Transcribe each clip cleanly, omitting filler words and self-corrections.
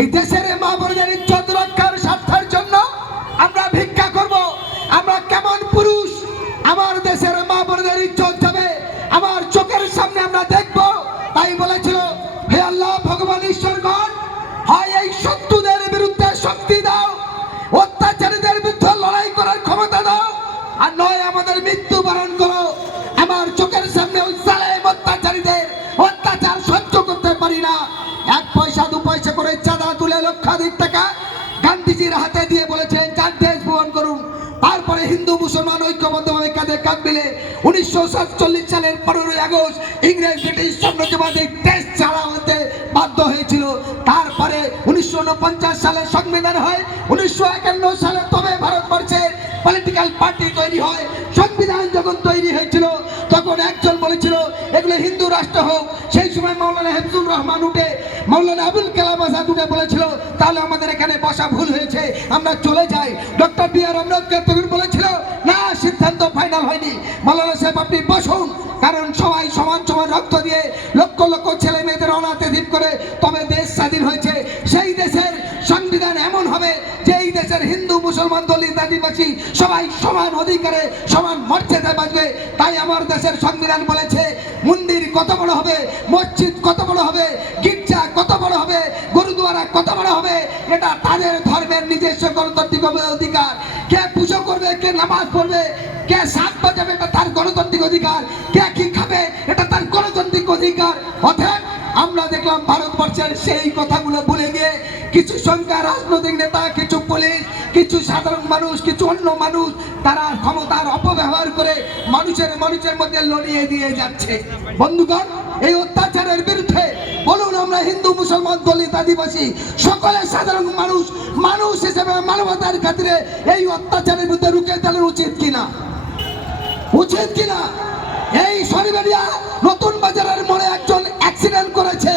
এই দেশের মা বোনদের ইজ্জত রক্ষার স্বার্থের জন্য আমরা ভিক্ষা করব। আমরা কেমন পুরুষ, আমার দেশের মা বোনদের ইজ্জত যাবে আমার চোখের সামনে আমরা দেখব। তাই বলেছিল, হে আল্লাহ ভগবান ঈশ্বরগণ, হয় এই শত্রুদের বিরুদ্ধে শক্তি দাও, অত্যাচারীদের বিরুদ্ধে লড়াই করার ক্ষমতা দাও, আর নয় আমাদের মৃত্যুবরণ করো। আমার চোখের সামনে ওই জালেম অত্যাচারীদের অত্যাচার সহ্য করতে পারি না। 1 পয়সা 2 পয়সা করে চাঁদা তুলে লক্ষাধিক টাকা গান্ধীজির হাতে দিয়ে বলেছেন, চার দেশ ভ্রমণ করুন। তারপরে হিন্দু মুসলমান ঐক্যবদ্ধভাবে কাঁধে কাঁধ মিলে 1947 সালের 15ই আগস্ট ইংরেজ ব্রিটিশ সাম্রাজ্যবাদী দেশ ছাড়া হতে বাধ্য হয়েছিল। তারপরে 1949 সালে সংবিধান হয়, 1951 সালে তবে ভারতবর্ষের পলিটিক্যাল পার্টি তৈরি হয়। সংবিধান যখন তৈরি হয়েছিল তখন একজন বলেছিল এগুলো হিন্দু রাষ্ট্র হোক। সেই সময় মাওলানা হাফিজুর রহমান উঠে, মাওলানা আবুল কালাম আজাদ উঠে বলেছিল তাহলে আমাদের এখানে বসা ভুল হয়েছে, আমরা চলে যাই। Doctor B.R.. আম্বেদকর তখন বলেছিল না, সিদ্ধান্ত ফাইনাল হয়নি, মাওলানা সাহেব আপনি বসুন, কারণ সবাই সমান সমান রক্ত দিয়ে লক্ষ লক্ষ ছেলে মেয়েদের অনাথে দ্বীপ করে তবে দেশ স্বাধীন হয়েছে। সেই দেশের সংবিধান এমন হবে যে এই দেশের হিন্দু মুসলমান দলিত আদিবাসী সবাই সমান অধিকারে সমান মর্যাদায় বাঁচবে। তাই আমার দেশের সংবিধান বলেছে মন্দির কত বড় হবে, মসজিদ কত বড় হবে, গির্জা কত বড় হবে, গুরুদুয়ারা কত বড় হবে, এটা তাদের ধর্মের নিজস্ব গণতান্ত্রিক অধিকার। কে পুজো করবে, কে নামাজ পড়বে, কে শাক বাজাবে, এটা তার গণতান্ত্রিক অধিকার। কে কি খাবে, এটা তার গণতান্ত্রিক অধিকার। অতএব আমরা দেখলাম ভারতবর্ষের সেই কথাগুলো ভুলে গিয়ে কিছু সংখ্যা রাজনৈতিক নেতা, কিছু পুলিশ, কিছু সাধারণ মানুষ, কিছু অন্য মানুষ তারা ক্ষমতার অপব্যবহার করে মানুষের মধ্যে লড়িয়ে দিয়ে যাচ্ছে। বন্ধুগণ, এই অত্যাচারের বিরুদ্ধে বলুন, আমরা হিন্দু মুসলমান দলিত আদিবাসী সকলের সাধারণ মানুষ হিসেবে মানবতার খাতিরে এই অত্যাচারের বিরুদ্ধে রুখে দাঁড়ানো উচিত কিনা? উচিত কিনা? এই শনিবারিয়া নতুন বাজারের মোড়ে একজন অ্যাক্সিডেন্ট করেছে,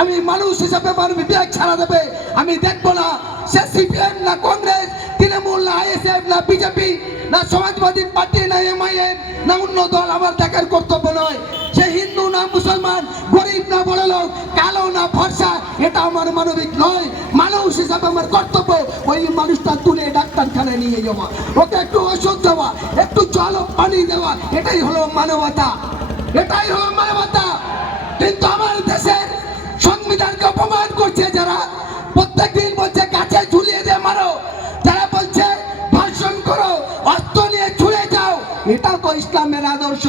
আমি মানুষ হিসাবে বিবেক ছাড়া দেবে আমি দেখবো না। সে সিপিএম না কংগ্রেস, তৃণমূল না আইএসএফ না বিজেপি না সমাজবাদী পার্টি না এমআইএম না অন্য দল, আমার দেখার কর্তব্য নয়। সে হিন্দু না মুসলমান, গরিব না বড়লোক, কালো না ফর্সা, এটা আমার মানবিক নয়। মানুষ হিসাবে আমার কর্তব্য ওই মানুষটা তুলে ডাক্তারখানায় নিয়ে যাওয়া, ওকে একটু ওষুধ দেওয়া, একটু জল পানি দেওয়া, এটাই হলো মানবতা, এটাই হলো মানবতা। কিন্তু আমার দেশের সংবিধানকে অপমান করছে যারা, প্রত্যেকদিন বলছে গাছে ঝুলিয়ে দিয়ে মারো, যারা বলছে ভাষণ করো, অস্ত্র নিয়ে ছুড়ে যাও, এটা তো ইসলামের আদর্শ।